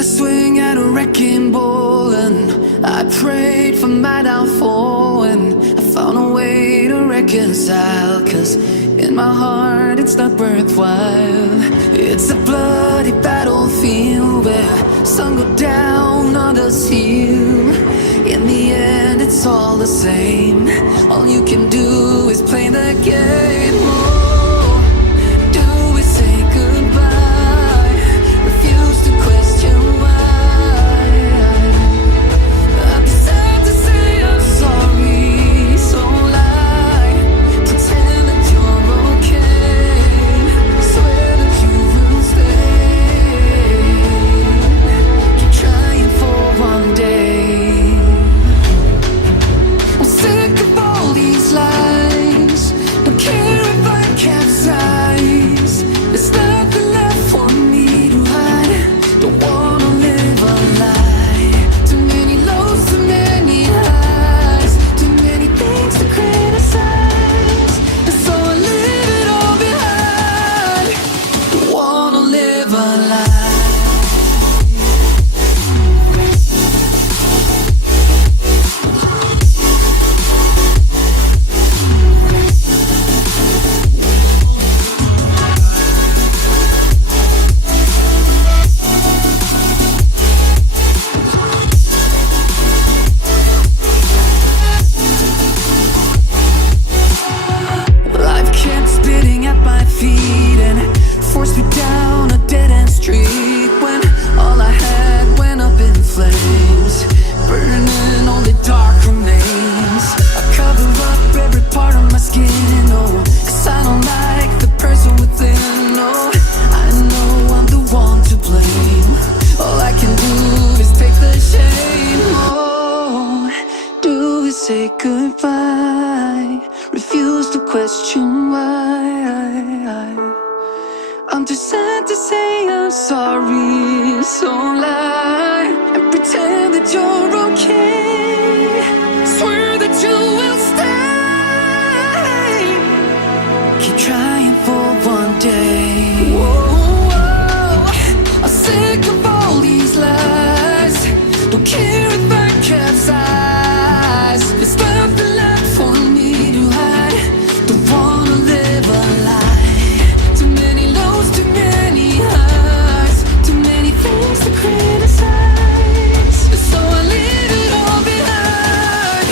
a swing at a wrecking ball, and I prayed for my downfall, and I found a way to reconcile, 'cause in my heart it's not worthwhile. It's a bloody battlefield where some go down, others heal. In the end it's all the same. All you can do is play the game. Oh, do we say goodbye? Refuse to question why. I'm sad to say I'm sorry, so lie. Pretend that you're okay. Swear that you will stay. Keep trying for one day. I'm sick of all these lies. Don't care if I capsize. There's nothing left for me to hide. Don't wanna live a lie. Too many lows, too many highs. Too many things to criticize. And so I leave it all behind. Don't wanna live a lie. Life kept spitting at my feet and forced me down a dead-end street, when all I had went up in flames, burning only dark remains. I cover up every part of my skin, oh, 'cause I don't like the person within. Oh, I know I'm the one to blame. All I can do is take the shame. Oh, do we say goodbye? Refuse to question why. I'm too sad to say I'm sorry, so lie and pretend that you're okay. Swear that you will stay. Keep trying for one day. Whoa, I'm sick of all these lies. Don't care if I capsize. There's nothing left for me to hide. Don't wanna live a lie. Too many lows, too many highs. Too many things to criticize. So I leave it all behind.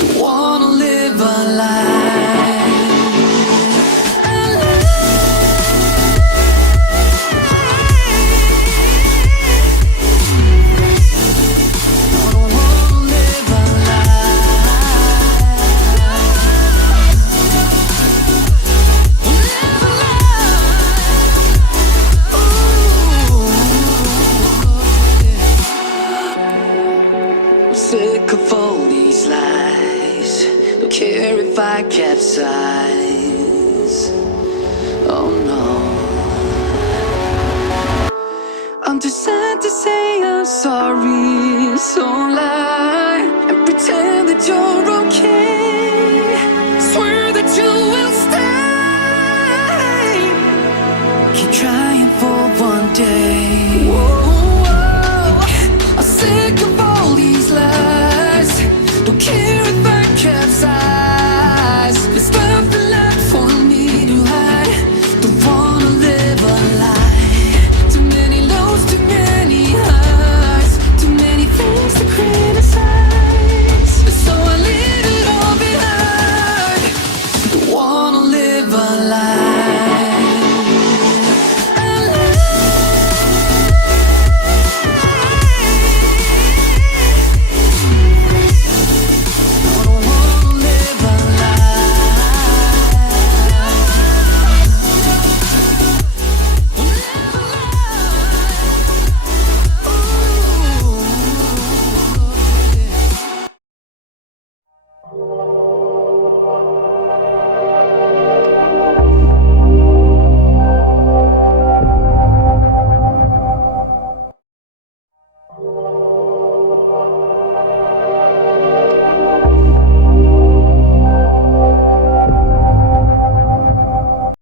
Don't wanna live a lie. A lie. I don't wanna live a lie. Live a lie. Ooh. I'm sick of all these lies. Don't care if I capsize. Oh no. I'm too sad to say I'm sorry, so lie and pretend that you're